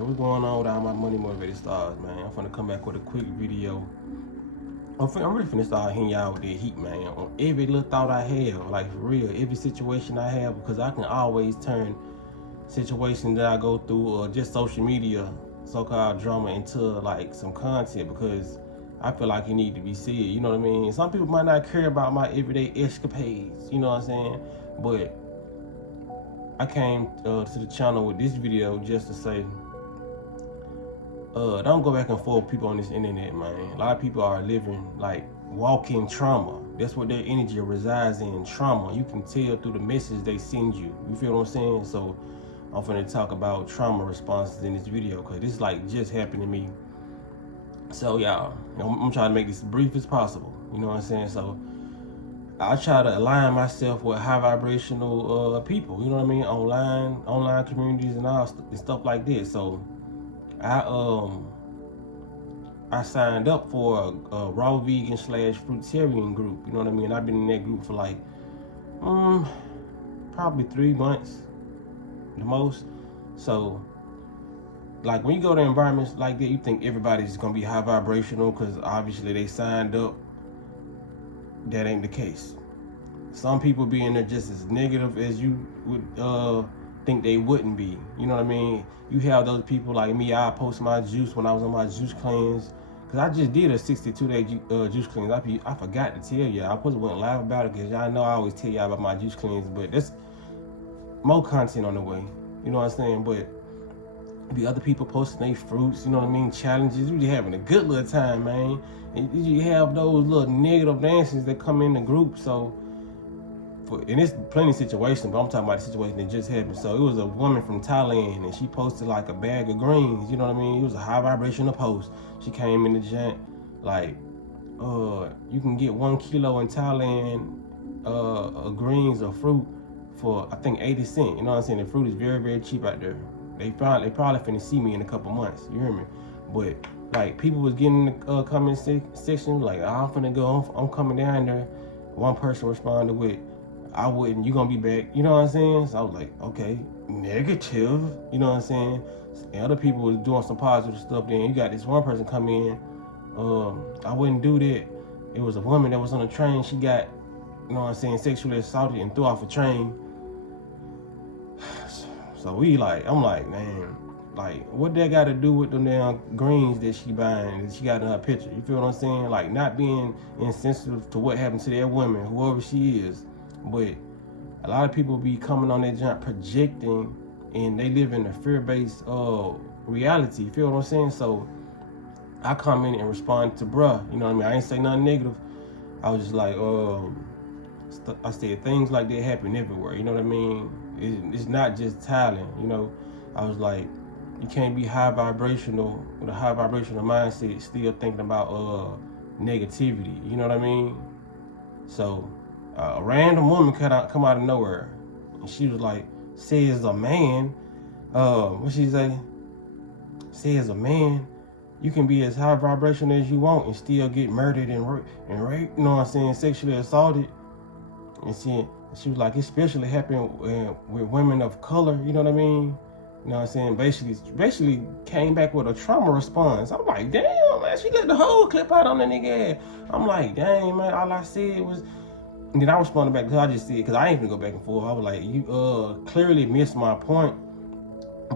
Hey, what's going on with all my money motivated stars, man? I'm finna come back with a quick video. I'm really finna start hitting y'all with that heat, man. On every little thought I have, like for real, every situation I have, because I can always turn situations that I go through or just social media, so-called drama, into like some content because I feel like it need to be said. You know what I mean? Some people might not care about my everyday escapades. You know what I'm saying? But I came to the channel with this video just to say, don't go back and forth with people on this internet, man. A lot of people are living like walking trauma. That's what their energy resides in, trauma. You can tell through the message they send you. You feel what I'm saying? So I'm finna talk about trauma responses in this video because this like just happened to me. So y'all, I'm trying to make this as brief as possible. You know what I'm saying? So I try to align myself with high vibrational people. You know what I mean? Online communities and all and stuff like this. So I signed up for a raw vegan / fruitarian group. You know what I mean? I've been in that group for like probably 3 months the most. So like when you go to environments like that, you think everybody's gonna be high vibrational because obviously they signed up. That ain't the case. Some people be in there just as negative as you would think they wouldn't be. You know what I mean? You have those people like me. I post my juice when I was on my juice cleanse. Cause I just did a 62-day juice cleanse. I forgot to tell y'all. I supposed to went live about it because y'all know I always tell y'all about my juice cleanse. But there's more content on the way. You know what I'm saying? But be other people posting their fruits, you know what I mean, challenges. You be having a good little time, man. And you have those little negative dances that come in the group. So, and it's plenty of situations, but I'm talking about the situation that just happened. So it was a woman from Thailand, and she posted like a bag of greens. You know what I mean? It was a high vibrational post. She came in the joint like, you can get 1 kilo in Thailand of greens or fruit for I think 80 cents. You know what I'm saying? The fruit is very, very cheap out there. They probably finna see me in a couple months. You hear me? But like people was getting in the comment section like, I'm finna go. I'm coming down there. One person responded with, I wouldn't. You gonna be back? You know what I'm saying? So I was like, okay, negative. You know what I'm saying? And other people was doing some positive stuff. Then you got this one person come in. I wouldn't do that. It was a woman that was on a train. She got, you know what I'm saying, sexually assaulted and threw off a train. So I'm like, man, like, what that got to do with the damn greens that she buying, that she got in her picture? You feel what I'm saying? Like, not being insensitive to what happened to that woman, whoever she is. But a lot of people be coming on that jump projecting, and they live in a fear-based reality. You feel what I'm saying? So I come in and respond to bruh. You know what I mean? I ain't say nothing negative. I was just like, I said things like that happen everywhere. You know what I mean? It's not just Thailand. You know, I was like, you can't be high vibrational with a high vibrational mindset still thinking about negativity. You know what I mean? So a random woman come out of nowhere, and she was like, says a man, what she say? Says a man, you can be as high vibration as you want and still get murdered and raped, you know what I'm saying, sexually assaulted. And she was like, especially happened with women of color, you know what I mean? You know what I'm saying? Basically came back with a trauma response. I'm like, damn, man, she let the whole clip out on the nigga. I'm like, dang, man, all I said was, and then I responded back because I just said, because I ain't gonna go back and forth. I was like, you clearly missed my point,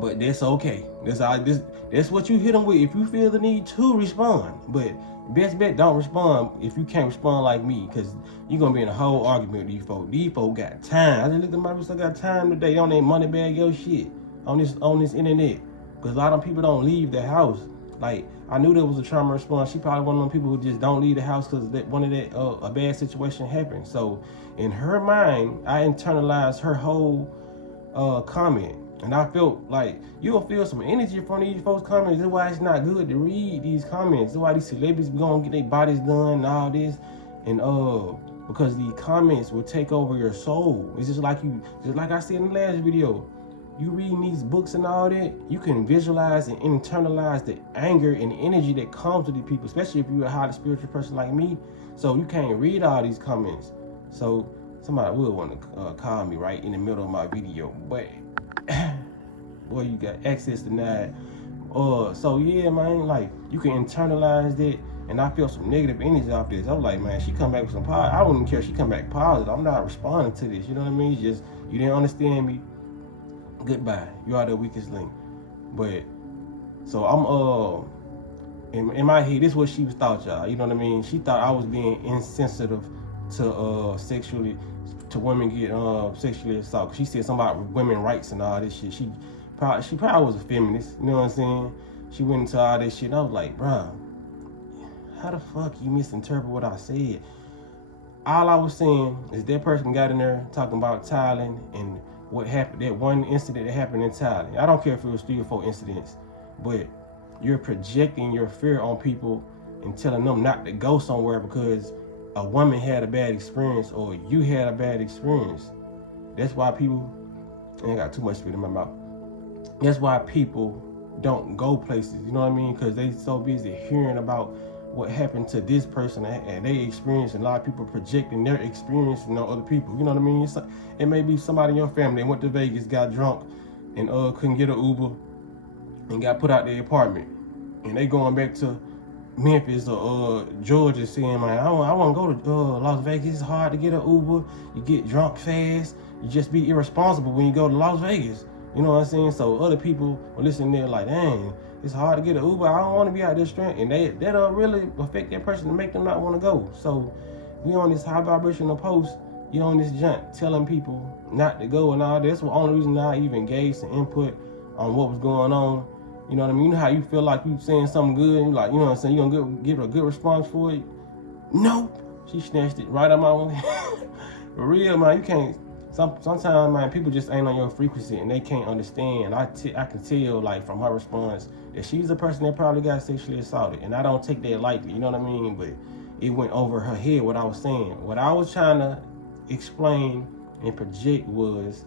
but that's okay. That's what you hit them with if you feel the need to respond. But best bet, don't respond if you can't respond like me, because you're gonna be in a whole argument with these folks. These folks got time. I just looked at my people still got time today on their money bag your shit on this internet. Because a lot of people don't leave their house. Like, I knew there was a trauma response. She probably one of them people who just don't leave the house because a bad situation happened. So in her mind, I internalized her whole comment. And I felt like you'll feel some energy from these folks' comments. That's why it's not good to read these comments. That's why these celebrities be going to get their bodies done and all this. And because these comments will take over your soul. It's just like I said in the last video. You reading these books and all that, you can visualize and internalize the anger and energy that comes with the people, especially if you're a highly spiritual person like me. So you can't read all these comments. So somebody will want to call me right in the middle of my video. But boy, you got access denied. So yeah, man, like you can internalize that. And I felt some negative energy off this. I was like, man, she come back with some positive. I don't even care if she come back positive. I'm not responding to this. You know what I mean? It's just, you didn't understand me. Goodbye. You are the weakest link. But, so I'm, in my head, this is what she was thought, y'all. You know what I mean? She thought I was being insensitive to women get sexually assaulted. She said something about women rights and all this shit. She probably was a feminist. You know what I'm saying? She went into all this shit. And I was like, bruh, how the fuck you misinterpret what I said? All I was saying is that person got in there talking about Thailand and what happened, that one incident that happened in Thailand. I don't care if it was 3 or 4 incidents, but you're projecting your fear on people and telling them not to go somewhere because a woman had a bad experience or you had a bad experience. That's why people, I ain't got too much spit in my mouth. That's why people don't go places, you know what I mean? Because they so busy hearing about what happened to this person and they experience, and a lot of people projecting their experience on other people. You know what I mean? It may be somebody in your family that went to Vegas, got drunk, and couldn't get an Uber, and got put out their apartment, and they going back to Memphis or Georgia saying, man, I want to go to Las Vegas. It's hard to get an Uber. You get drunk fast. You just be irresponsible when you go to Las Vegas. You know what I'm saying? So other people will listen there like, dang, it's hard to get an Uber. I don't want to be out there straight. And that'll really affect that person to make them not want to go. So we on this high vibrational post, you on this junk telling people not to go and all that. That's the only reason I even engaged some input on what was going on. You know what I mean? You know how you feel like you saying something good, and like, you know what I'm saying, you gonna give her a good response for it? Nope. She snatched it right out my own. For real, man, you can't. Sometimes, man, people just ain't on your frequency and they can't understand. I can tell, like, from her response that she's a person that probably got sexually assaulted, and I don't take that lightly. You know what I mean? But it went over her head what I was saying. What I was trying to explain and project was,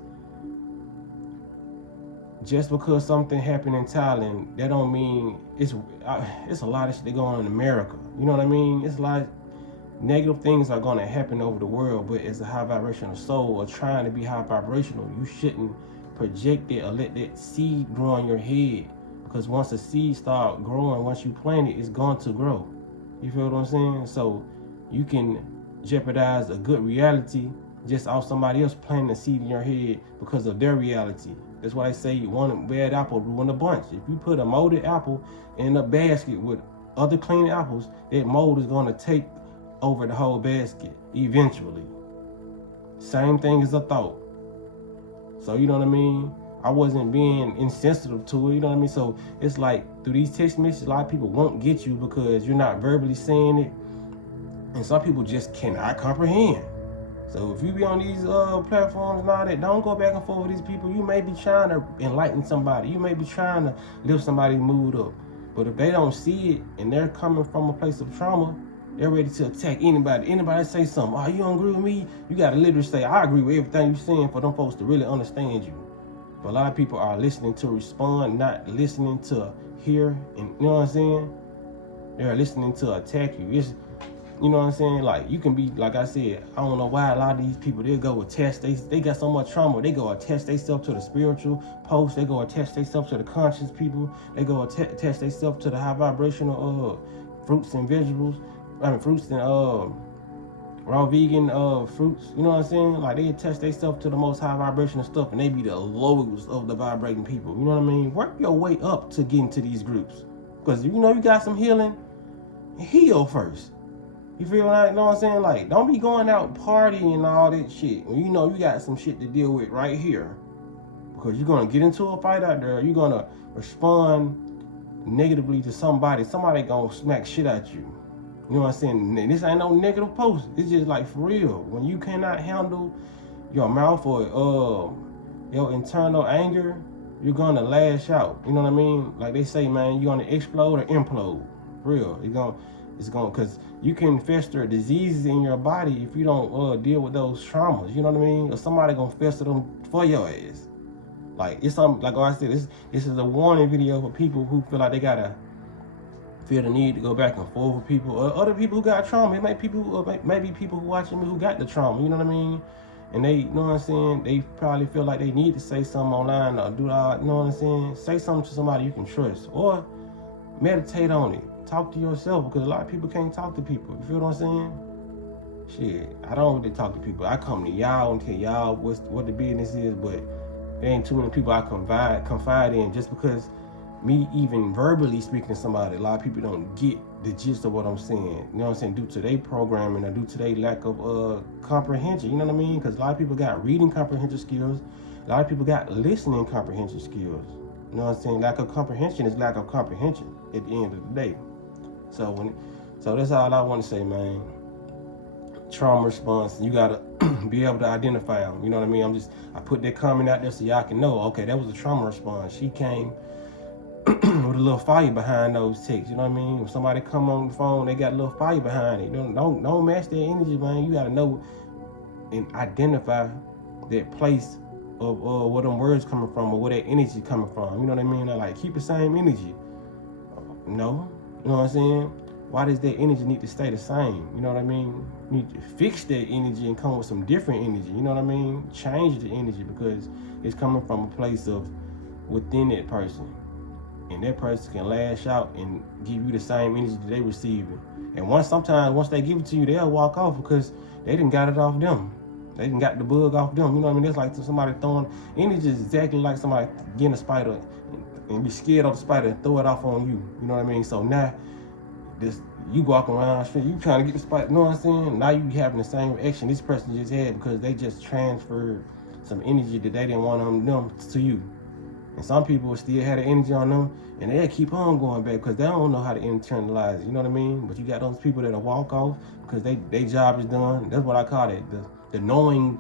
just because something happened in Thailand, that don't mean it's a lot of shit that going on in America. You know what I mean? It's a lot of negative things are going to happen over the world, but as a high vibrational soul or trying to be high vibrational, you shouldn't project it or let that seed grow in your head, because once a seed start growing, once you plant it, it's going to grow. You feel what I'm saying? So you can jeopardize a good reality just off somebody else planting a seed in your head because of their reality. That's why I say one bad apple ruin a bunch. If you put a molded apple in a basket with other clean apples, that mold is going to take over the whole basket eventually. Same thing as a thought. So you know what I mean? I wasn't being insensitive to it, you know what I mean? So it's like through these text messages, a lot of people won't get you because you're not verbally saying it, and some people just cannot comprehend. So if you be on these platforms and all that, don't go back and forth with these people. You may be trying to enlighten somebody. You may be trying to lift somebody's mood up. But if they don't see it and they're coming from a place of trauma, they're ready to attack anybody. Anybody say something, oh, you don't agree with me? You got to literally say, I agree with everything you're saying for them folks to really understand you. But a lot of people are listening to respond, not listening to hear. And you know what I'm saying? They're listening to attack you. It's, you know what I'm saying? Like, you can be, like I said, I don't know why a lot of these people, they go attach, they got so much trauma, they go attach themselves to the spiritual post, they go attach themselves to the conscious people, they go attach themselves to the high vibrational fruits and vegetables, fruits and raw vegan fruits, you know what I'm saying? Like, they attach themselves to the most high vibrational stuff, and they be the lowest of the vibrating people, you know what I mean? Work your way up to get into these groups, because you know you got some healing, heal first. You feel like, you know what I'm saying? Like, don't be going out partying and all that shit when you know you got some shit to deal with right here. Because you're going to get into a fight out there. You're going to respond negatively to somebody. Somebody going to smack shit at you. You know what I'm saying? This ain't no negative post. It's just like, for real. When you cannot handle your mouth or your internal anger, you're going to lash out. You know what I mean? Like they say, man, you're going to explode or implode. For real. It's going, because you can fester diseases in your body if you don't deal with those traumas. You know what I mean? Or somebody gonna fester them for your ass. Like, it's something, like I said, this is a warning video for people who feel like they gotta feel the need to go back and forth with people, or other people who got trauma. It might be people who watching me who got the trauma. You know what I mean? and they, you know what I'm saying, they probably feel like they need to say something online or do all, you know what I'm saying, say something to somebody you can trust, or meditate on it, talk to yourself, because a lot of people can't talk to people, you feel what I'm saying? Shit, I don't really talk to people. I come to y'all and tell y'all what the business is, but there ain't too many people I confide in, just because me even verbally speaking to somebody, a lot of people don't get the gist of what I'm saying. You know what I'm saying? Due to their programming or due to their lack of comprehension. You know what I mean? Because a lot of people got reading comprehension skills. A lot of people got listening comprehension skills. You know what I'm saying? Lack of comprehension is lack of comprehension at the end of the day. So that's all I want to say, man. Trauma response, you gotta be able to identify them. You know what I mean? I put that comment out there so y'all can know, okay, that was a trauma response. She came with a little fire behind those texts. You know what I mean? If somebody come on the phone, they got a little fire behind it. Don't match their energy, man. You gotta know and identify that place of where them words coming from or where that energy coming from. You know what I mean? Like, keep the same energy. No, you know what I'm saying? Why does that energy need to stay the same? You know what I mean? You need to fix that energy and come with some different energy. You know what I mean? Change the energy, because it's coming from a place of within that person. And that person can lash out and give you the same energy that they receiving. And sometimes once they give it to you, they'll walk off because they didn't got it off them. They didn't got the bug off them. You know what I mean? It's like somebody throwing energy, is exactly like somebody getting a spider and be scared of the spider and throw it off on you. You know what I mean? So now, you walking around street, you trying to get the spot, you know what I'm saying? Now you having the same reaction this person just had because they just transferred some energy that they didn't want on them to you. And some people still had the energy on them, and they'll keep on going back because they don't know how to internalize it, you know what I mean? But you got those people that'll walk off because their job is done. That's what I call it, the knowing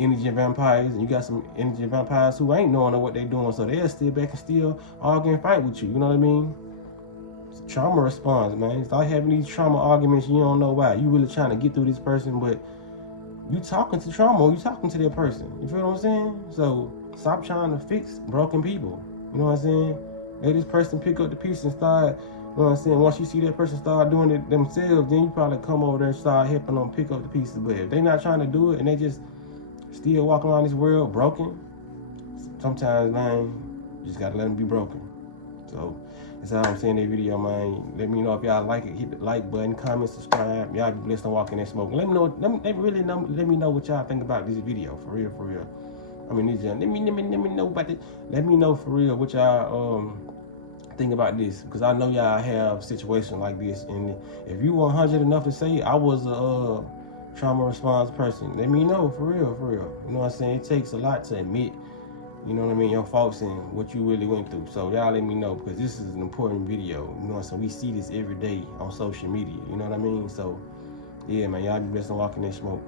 energy vampires. And you got some energy vampires who ain't knowing what they're doing, so they'll still back and still argue and fight with you, you know what I mean? Trauma response, man. Start having these trauma arguments, you don't know why. You really trying to get through this person, but you talking to trauma, or you talking to that person. You feel what I'm saying? So stop trying to fix broken people. You know what I'm saying? Let this person pick up the piece and start, you know what I'm saying? Once you see that person start doing it themselves, then you probably come over there and start helping them pick up the pieces. But if they not trying to do it and they just still walking around this world broken, sometimes, man, you just gotta let them be broken. So that's how I'm saying that video, man. Let me know if y'all like it. Hit the like button, comment, subscribe. Y'all be blessed on walking and smoking. Let me know. Let me know what y'all think about this video. For real. I mean, let me know about it. Let me know for real what y'all think about this, because I know y'all have situations like this. And if you 100 enough to say I was a trauma response person, let me know for real. You know what I'm saying? It takes a lot to admit, you know what I mean, your faults and what you really went through. So y'all let me know, because this is an important video. You know what I'm saying? We see this every day on social media. You know what I mean? So yeah, man, y'all be blessed on walking that smoke.